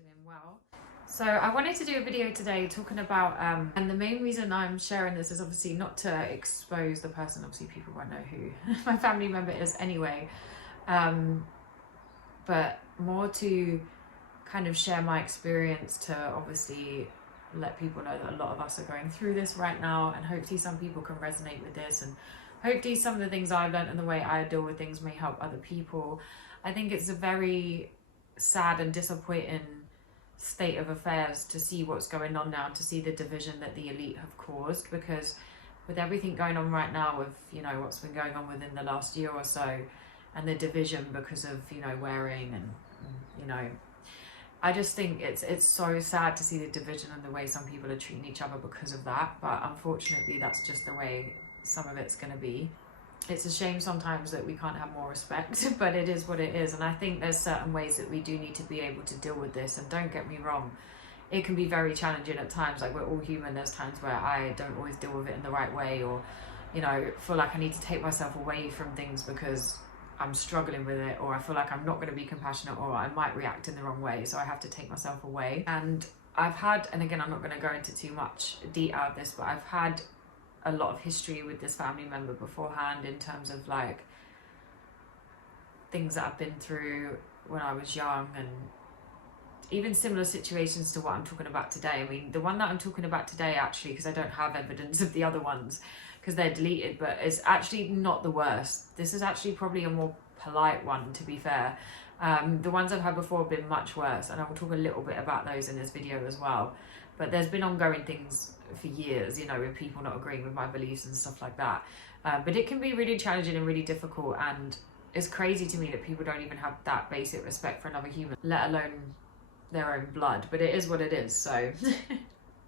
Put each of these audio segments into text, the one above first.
doing well. So I wanted to do a video today talking about, and the main reason I'm sharing this is obviously not to expose the person, obviously people won't know who my family member is anyway, but more to kind of share my experience to obviously let people know that a lot of us are going through this right now, and hopefully some people can resonate with this, and hopefully some of the things I've learned and the way I deal with things may help other people. I think it's a very sad and disappointing state of affairs to see what's going on now, to see the division that the elite have caused, because with everything going on right now with, you know, what's been going on within the last year or so, and the division because of, you know, wearing and you know, I just think it's so sad to see the division and the way some people are treating each other because of that. But unfortunately, that's just the way some of it's going to be. It's a shame sometimes that we can't have more respect, but it is what it is. And I think there's certain ways that we do need to be able to deal with this. And don't get me wrong, it can be very challenging at times. Like, we're all human. There's times where I don't always deal with it in the right way, or, you know, feel like I need to take myself away from things because I'm struggling with it, or I feel like I'm not going to be compassionate, or I might react in the wrong way, so I have to take myself away. And I've had, and again, I'm not going to go into too much detail of this, but I've had a lot of history with this family member beforehand in terms of like things that I've been through when I was young, and even similar situations to what I'm talking about today. I mean, the one that I'm talking about today, actually, because I don't have evidence of the other ones because they're deleted, but it's actually not the worst. This is actually probably a more polite one, to be fair. The ones I've had before have been much worse, and I will talk a little bit about those in this video as well. But there's been ongoing things for years, you know, with people not agreeing with my beliefs and stuff like that. But it can be really challenging and really difficult, and it's crazy to me that people don't even have that basic respect for another human, let alone their own blood. But it is what it is, so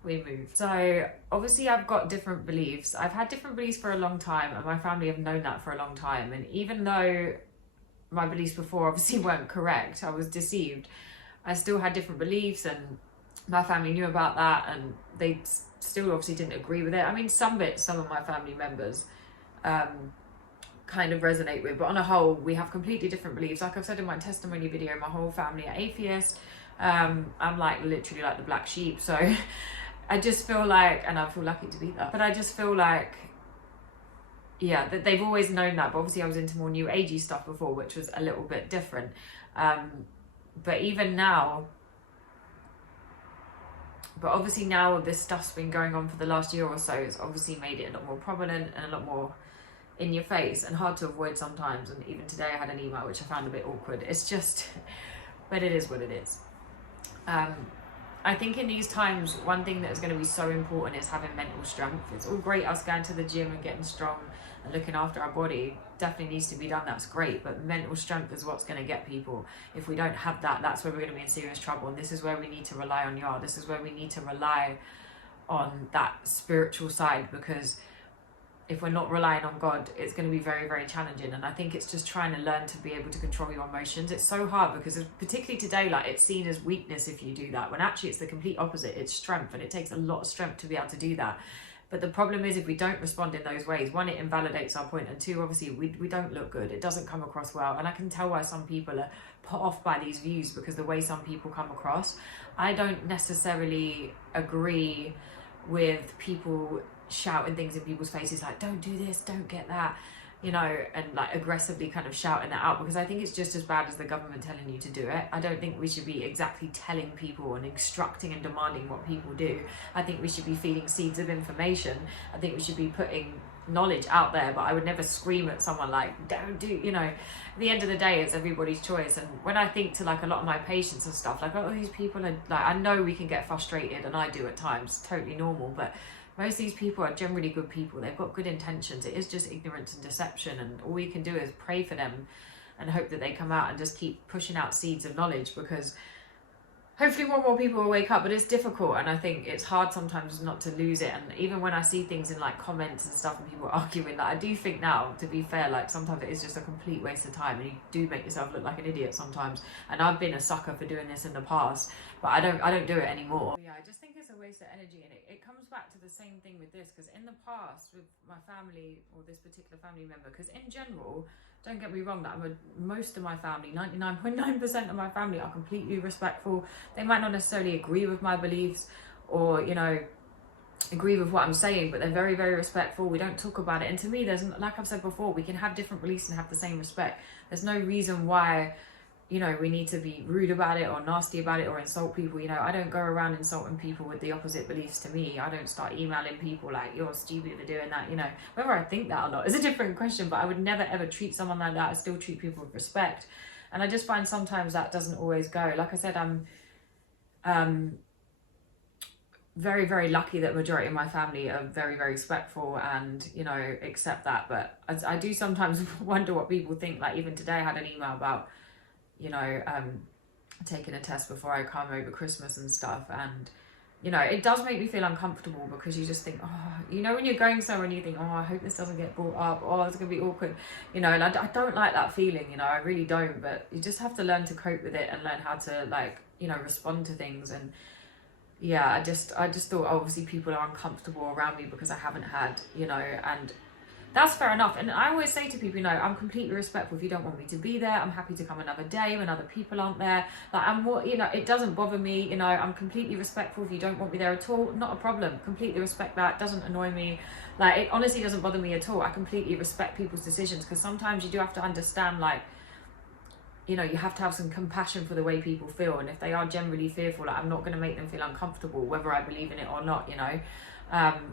we move. So obviously I've got different beliefs. I've had different beliefs for a long time, and my family have known that for a long time. And even though my beliefs before obviously weren't correct, I was deceived, I still had different beliefs, and my family knew about that, and they still obviously didn't agree with it. I mean, some of my family members kind of resonate with, but on a whole, we have completely different beliefs. Like I've said in my testimony video, my whole family are atheist. I'm like literally like the black sheep, so I just feel like, and I feel lucky to be that, but I just feel like, yeah, that they've always known that. But obviously I was into more new agey stuff before, which was a little bit different. But even now, but obviously now this stuff's been going on for the last year or so, it's obviously made it a lot more prominent and a lot more in your face and hard to avoid sometimes. And even today I had an email which I found a bit awkward. It's just, but it is what it is. I think in these times, one thing that is going to be so important is having mental strength. It's all great us going to the gym and getting strong and looking after our body. Definitely needs to be done, that's great, but mental strength is what's going to get people. If we don't have that, that's where we're going to be in serious trouble. And this is where we need to rely on Yah. This is where we need to rely on that spiritual side, because if we're not relying on God, it's going to be very, very challenging. And I think it's just trying to learn to be able to control your emotions. It's so hard because particularly today, like, it's seen as weakness if you do that, when actually it's the complete opposite. It's strength, and it takes a lot of strength to be able to do that. But the problem is, if we don't respond in those ways, one, it invalidates our point, and two, obviously we don't look good. It doesn't come across well. And I can tell why some people are put off by these views, because the way some people come across. I don't necessarily agree with people shouting things in people's faces like, don't do this, don't get that, you know, and like aggressively kind of shouting that out, because I think it's just as bad as the government telling you to do it. I don't think we should be exactly telling people and instructing and demanding what people do. I think we should be feeding seeds of information. I think we should be putting knowledge out there, but I would never scream at someone like, don't do, you know. At the end of the day, it's everybody's choice. And when I think to like a lot of my patients and stuff, like, oh, these people are like, I know we can get frustrated, and I do at times, totally normal, but most of these people are generally good people. They've got good intentions. It is just ignorance and deception, and all we can do is pray for them and hope that they come out and just keep pushing out seeds of knowledge, because hopefully more and more people will wake up. But it's difficult, and I think it's hard sometimes not to lose it. And even when I see things in like comments and stuff and people arguing, that I do think now, to be fair, like sometimes it is just a complete waste of time, and you do make yourself look like an idiot sometimes. And I've been a sucker for doing this in the past, but I don't do it anymore. Yeah, I just think it's a waste of energy, and it comes back to the same thing with this, because in the past with my family, or this particular family member, because in general, don't get me wrong, that most of my family, 99.9% of my family, are completely respectful. They might not necessarily agree with my beliefs or, you know, agree with what I'm saying, but they're very, very respectful. We don't talk about it. And to me, there's, like I've said before, we can have different beliefs and have the same respect. There's no reason why, you know, we need to be rude about it or nasty about it or insult people. You know, I don't go around insulting people with the opposite beliefs to me. I don't start emailing people like, you're stupid for doing that. You know, whether I think that or not is a different question, but I would never ever treat someone like that. I still treat people with respect. And I just find sometimes that doesn't always go. Like I said, I'm very, very lucky that majority of my family are very, very respectful and, you know, accept that. But I do sometimes wonder what people think. Like even today I had an email about, you know, taking a test before I come over Christmas and stuff. And, you know, it does make me feel uncomfortable because you just think, oh, you know, when you're going somewhere and you think, oh, I hope this doesn't get brought up. Oh, it's going to be awkward, you know, and I don't like that feeling, you know, I really don't. But you just have to learn to cope with it and learn how to, like, you know, respond to things. And yeah, I just thought obviously people are uncomfortable around me because I haven't had, you know, and that's fair enough. And I always say to people, you know, I'm completely respectful. If you don't want me to be there, I'm happy to come another day when other people aren't there. Like I'm more, you know, it doesn't bother me, you know, I'm completely respectful. If you don't want me there at all, not a problem. Completely respect that. It doesn't annoy me. Like it honestly doesn't bother me at all. I completely respect people's decisions because sometimes you do have to understand, like, you know, you have to have some compassion for the way people feel. And if they are generally fearful, like, I'm not going to make them feel uncomfortable, whether I believe in it or not, you know,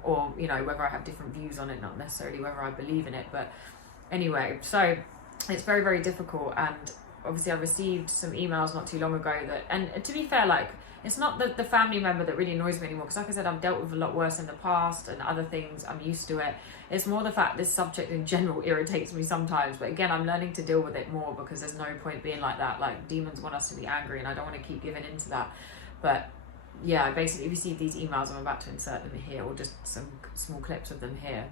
or, you know, whether I have different views on it, not necessarily whether I believe in it. But anyway, so it's very, very difficult. And obviously I received some emails not too long ago that, and to be fair, like, it's not the family member that really annoys me anymore, because like I said, I've dealt with a lot worse in the past and other things, I'm used to it. It's more the fact this subject in general irritates me sometimes, but again, I'm learning to deal with it more because there's no point being like that. Like, demons want us to be angry and I don't want to keep giving into that. But yeah, I basically received these emails. I'm about to insert them here, or just some small clips of them here.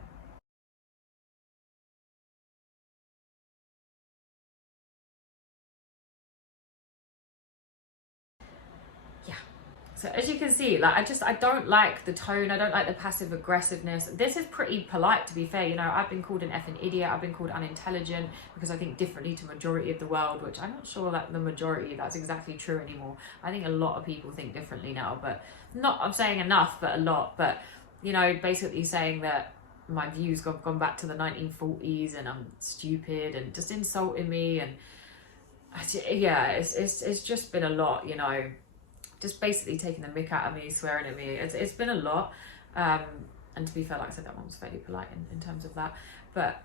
So as you can see, like, I don't like the tone. I don't like the passive aggressiveness. This is pretty polite, to be fair. You know, I've been called an effing idiot. I've been called unintelligent because I think differently to majority of the world, which I'm not sure that the majority, that's exactly true anymore. I think a lot of people think differently now, but not, I'm saying enough, but a lot. But, you know, basically saying that my views gone back to the 1940s and I'm stupid and just insulting me. And yeah, it's just been a lot, you know. Just basically taking the mick out of me, swearing at me. It's been a lot. And to be fair, like I said, that one was fairly polite in terms of that. But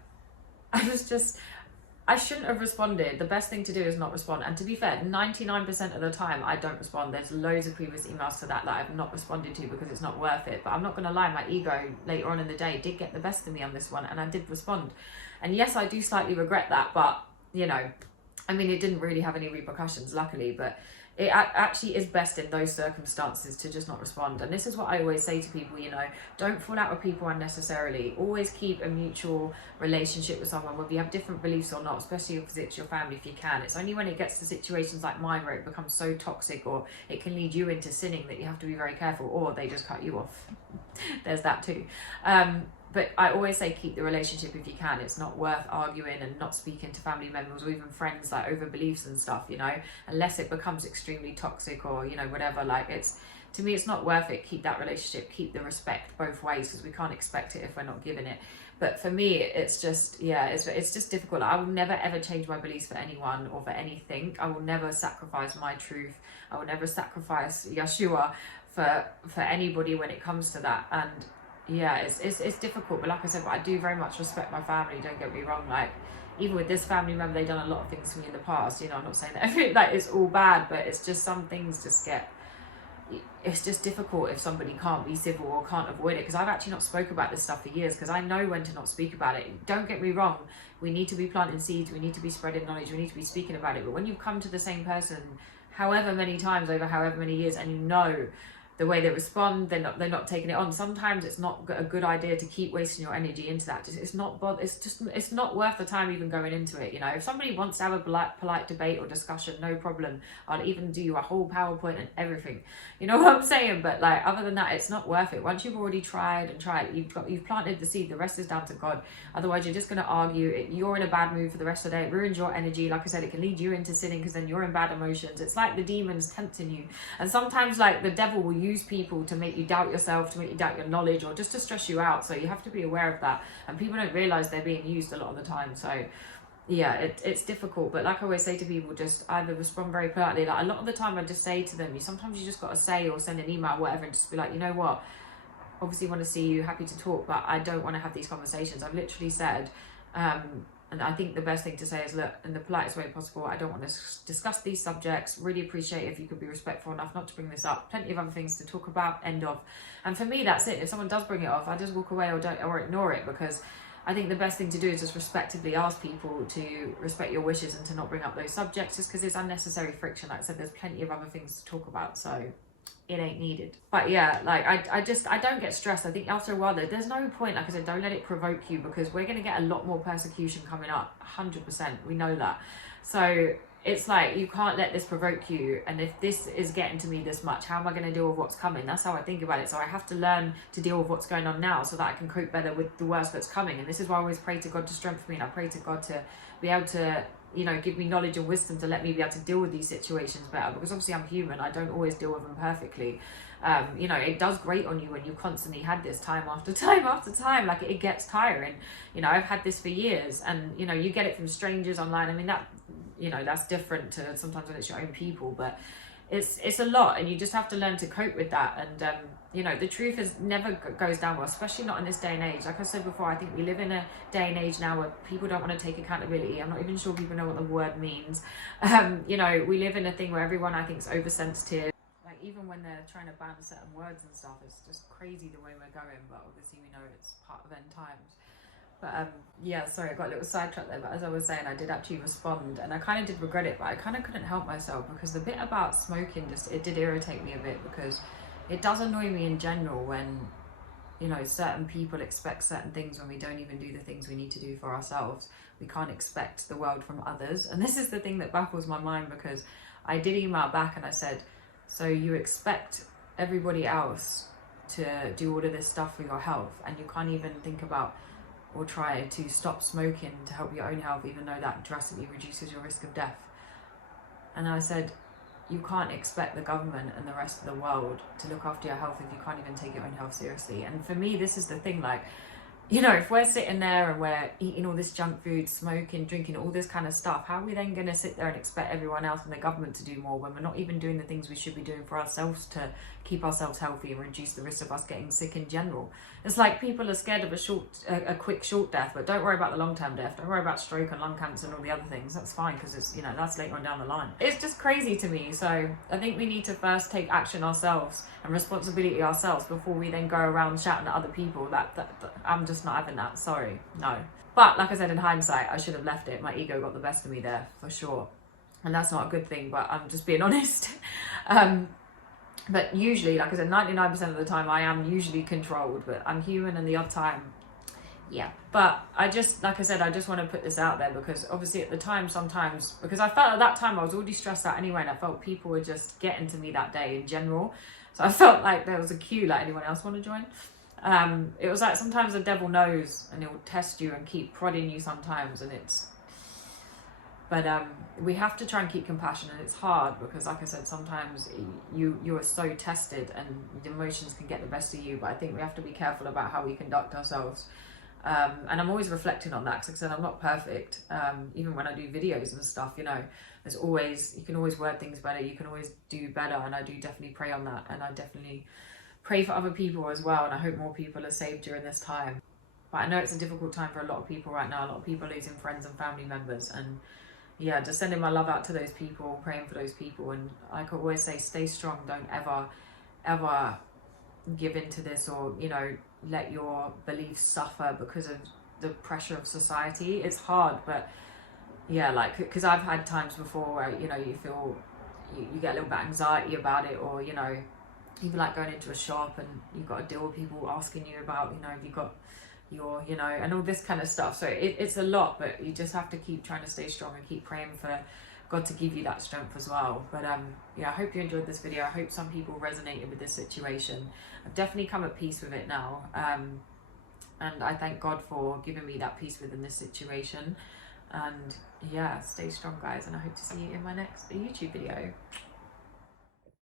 I shouldn't have responded. The best thing to do is not respond. And to be fair, 99% of the time, I don't respond. There's loads of previous emails to that I've not responded to because it's not worth it. But I'm not going to lie, my ego later on in the day did get the best of me on this one, and I did respond. And yes, I do slightly regret that, but, you know, I mean, it didn't really have any repercussions, luckily, but it actually is best in those circumstances to just not respond. And this is what I always say to people, you know, don't fall out with people unnecessarily. Always keep a mutual relationship with someone, whether you have different beliefs or not, especially if it's your family, if you can. It's only when it gets to situations like mine where it becomes so toxic, or it can lead you into sinning, that you have to be very careful, or they just cut you off. There's that too. But I always say keep the relationship if you can. It's not worth arguing and not speaking to family members or even friends, like, over beliefs and stuff, you know, unless it becomes extremely toxic or, you know, whatever. Like, it's, to me, it's not worth it. Keep that relationship, keep the respect both ways, because we can't expect it if we're not giving it. But for me, it's just, yeah, it's just difficult. I will never ever change my beliefs for anyone or for anything. I will never sacrifice my truth. I will never sacrifice Yeshua for anybody when it comes to that. And yeah, it's difficult, but like I said, but I do very much respect my family, don't get me wrong. Like, even with this family member, they've done a lot of things for me in the past, you know. I'm not saying that everything, like, it's all bad, but it's just some things just get, it's just difficult if somebody can't be civil or can't avoid it. Because I've actually not spoke about this stuff for years, because I know when to not speak about it. Don't get me wrong, we need to be planting seeds, we need to be spreading knowledge, we need to be speaking about it. But when you come to the same person however many times over however many years, and you know the way they respond, they're not taking it on. Sometimes it's not a good idea to keep wasting your energy into that. It's not worth the time even going into it. You know, if somebody wants to have a polite debate or discussion, no problem. I'll even do you a whole PowerPoint and everything. You know what I'm saying? But like, other than that, it's not worth it. Once you've already tried, you've planted the seed. The rest is down to God. Otherwise, you're just going to argue. You're in a bad mood for the rest of the day. It ruins your energy. Like I said, it can lead you into sinning because then you're in bad emotions. It's like the demons tempting you. And sometimes like the devil will use people to make you doubt yourself, to make you doubt your knowledge, or just to stress you out. So you have to be aware of that. And people don't realize they're being used a lot of the time. So yeah, it's difficult. But like I always say to people, just either respond very politely. Like a lot of the time I just say to them, sometimes you just got to say or send an email, whatever, and just be like, you know what, obviously want to see you, happy to talk, but I don't want to have these conversations. I've literally said, and I think the best thing to say is, look, in the politest way possible, I don't want to discuss these subjects. Really appreciate if you could be respectful enough not to bring this up. Plenty of other things to talk about, end of. And for me, that's it. If someone does bring it off, I just walk away or ignore it, because I think the best thing to do is just respectfully ask people to respect your wishes and to not bring up those subjects, just because it's unnecessary friction. Like I said, there's plenty of other things to talk about, so it ain't needed. But yeah, like I don't get stressed. I think after a while there's no point. Like I said, don't let it provoke you, because we're going to get a lot more persecution coming up, 100%. We know that. So it's like, you can't let this provoke you. And if this is getting to me this much, how am I going to deal with what's coming? That's how I think about it. So I have to learn to deal with what's going on now so that I can cope better with the worst that's coming. And this is why I always pray to God to strengthen me, and I pray to God to be able to, you know, give me knowledge and wisdom to let me be able to deal with these situations better, because obviously I'm human. I don't always deal with them perfectly. You know, it does grate on you when you constantly had this time after time after time. Like, it gets tiring. You know, I've had this for years, and you know, you get it from strangers online. I mean, that, you know, that's different to sometimes when it's your own people, but it's a lot, and you just have to learn to cope with that. And you know, the truth is never goes down well, especially not in this day and age. Like I said before, I think we live in a day and age now where people don't want to take accountability. I'm not even sure people know what the word means. You know, we live in a thing where everyone, I think, is oversensitive. Like, even when they're trying to ban certain words and stuff, it's just crazy the way we're going. But obviously we know it's part of end times. But yeah, sorry, I got a little sidetracked there. But as I was saying, I did actually respond, and I kind of did regret it, but I kind of couldn't help myself, because the bit about smoking it did irritate me a bit, because it does annoy me in general when, you know, certain people expect certain things when we don't even do the things we need to do for ourselves. We can't expect the world from others. And this is the thing that baffles my mind, because I did email back and I said, so you expect everybody else to do all of this stuff for your health, and you can't even think about or try to stop smoking to help your own health, even though that drastically reduces your risk of death. And I said, you can't expect the government and the rest of the world to look after your health if you can't even take your own health seriously. And for me, this is the thing, like, you know, if we're sitting there and we're eating all this junk food, smoking, drinking, all this kind of stuff, how are we then going to sit there and expect everyone else and the government to do more when we're not even doing the things we should be doing for ourselves to keep ourselves healthy and reduce the risk of us getting sick in general? It's like people are scared of a quick short death, but don't worry about the long-term death. Don't worry about stroke and lung cancer and all the other things. That's fine, because it's, you know, that's later on down the line. It's just crazy to me. So I think we need to first take action ourselves and responsibility ourselves before we then go around shouting at other people. That I'm just not having that. Sorry, no. But like I said, in hindsight, I should have left it. My ego got the best of me there, for sure. And that's not a good thing, but I'm just being honest. But usually, like I said, 99% of the time I am usually controlled, but I'm human, and the odd time, yeah. But I just, like I said, I just want to put this out there, because obviously at the time, sometimes, because I felt at that time I was already stressed out anyway, and I felt people were just getting to me that day in general. So I felt like there was a queue, like, anyone else want to join? It was like, sometimes the devil knows, and he'll test you and keep prodding you sometimes, and it's, but we have to try and keep compassion, and it's hard, because like I said, sometimes you are so tested and the emotions can get the best of you. But I think we have to be careful about how we conduct ourselves, and I'm always reflecting on that, because like I said, I'm not perfect. Even when I do videos and stuff, you know, there's always, you can always word things better, you can always do better, and I do definitely pray on that, and I definitely pray for other people as well, and I hope more people are saved during this time. But I know it's a difficult time for a lot of people right now. A lot of people are losing friends and family members, and yeah, just sending my love out to those people, praying for those people. And I could always say, stay strong. Don't ever give in to this, or, you know, let your beliefs suffer because of the pressure of society. It's hard, but yeah, like, because I've had times before where, you know, you feel, you get a little bit anxiety about it, or, you know, even like going into a shop and you've got to deal with people asking you about, you know, have you got your, you know, and all this kind of stuff. So it's a lot, but you just have to keep trying to stay strong and keep praying for God to give you that strength as well. But yeah, I hope you enjoyed this video. I hope some people resonated with this situation. I've definitely come at peace with it now. And I thank God for giving me that peace within this situation. And yeah, stay strong, guys. And I hope to see you in my next YouTube video.